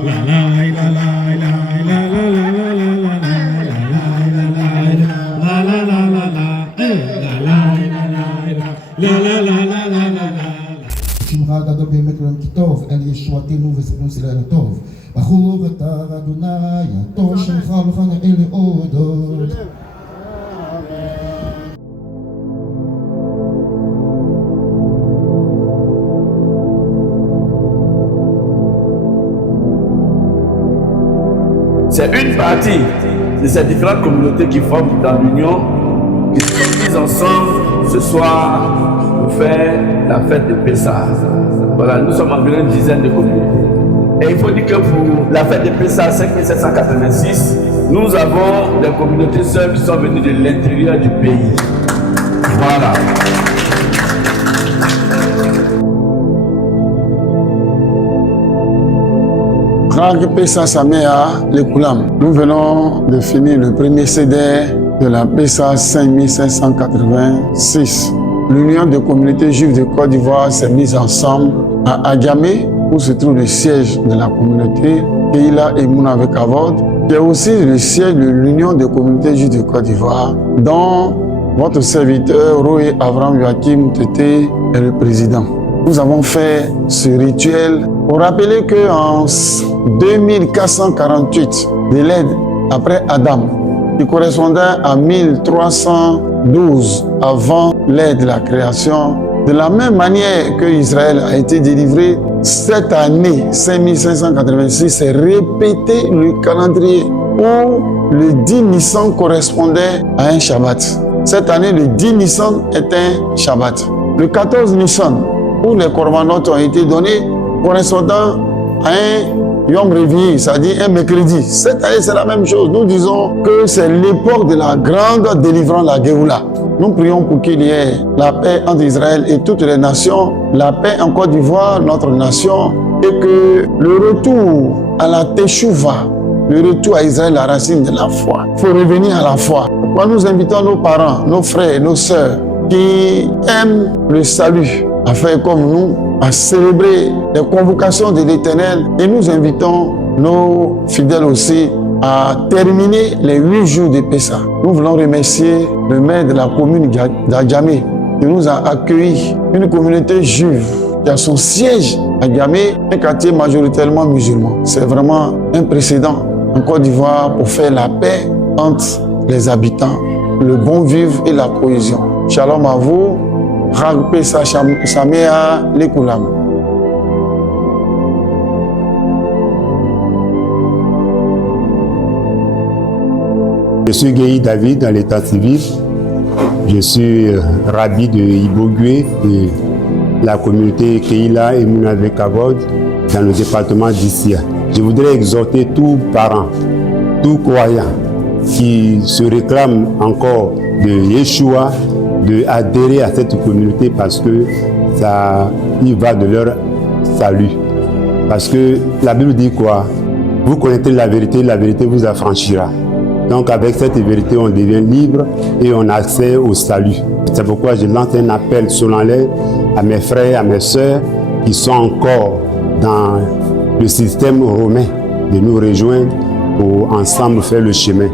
שמך הגדול באמת עולם כי טוב, אל ישועתנו וספנו סלענו טוב. בחור אתה אדוני, הטוב שמך לך נאה להודות. C'est une partie de ces différentes communautés qui forment dans l'Union, qui se réunissent ensemble ce soir pour faire la fête de Pessah. Voilà, nous sommes environ une dizaine de communautés. Et il faut dire que pour la fête de Pessah 5786, nous avons des communautés seules qui sont venues de l'intérieur du pays. Voilà. Pessah Samea le Koulam. Nous venons de finir le premier CD de la Pessah 5586. L'Union des communautés juives de Côte d'Ivoire s'est mise ensemble à Adjamé, où se trouve le siège de la communauté Keila et Mouna Kavod, qui est aussi le siège de l'Union des communautés juives de Côte d'Ivoire, dont votre serviteur Roé Avram Joachim Tété est le président. Nous avons fait ce rituel pour rappeler qu'en 2448 de l'aide après Adam, qui correspondait à 1312 avant l'ère de la création, de la même manière que Israël a été délivré, cette année 5586 s'est répété le calendrier où le 10 Nissan correspondait à un Shabbat. Cette année, le 10 Nissan est un Shabbat. Le 14 Nissan, où les corbanotes ont été donnés, correspondant à un Yom Revi, c'est-à-dire un mercredi. Cette année, c'est la même chose. Nous disons que c'est l'époque de la grande délivrance, la Géoula. Nous prions pour qu'il y ait la paix entre Israël et toutes les nations, la paix en Côte d'Ivoire, notre nation, et que le retour à la Teshuvah, le retour à Israël, la racine de la foi. Il faut revenir à la foi. Quand nous invitons nos parents, nos frères, nos sœurs, qui aiment le salut, à faire comme nous, à célébrer les convocations de l'Éternel, et nous invitons nos fidèles aussi à terminer les 8 jours de Pessah. Nous voulons remercier le maire de la commune d'Adjamé qui nous a accueillis, une communauté juive qui a son siège à Adjamé, un quartier majoritairement musulman. C'est vraiment un précédent en Côte d'Ivoire pour faire la paix entre les habitants, le bon vivre et la cohésion. Shalom à vous. Chag Pessah Samea le Koulam. Je suis Guéhi David dans l'état civil. Je suis rabbi de Ibogué, de la communauté Keila et Mouna Kavod dans le département d'Issia. Je voudrais exhorter tout parent, tout croyant qui se réclame encore de Yeshua, de adhérer à cette communauté parce que ça y va de leur salut. Parce que la Bible dit quoi? Vous connaîtrez la vérité vous affranchira. Donc avec cette vérité, on devient libre et on a accès au salut. C'est pourquoi je lance un appel solennel à mes frères, à mes sœurs qui sont encore dans le système romain de nous rejoindre pour ensemble faire le chemin.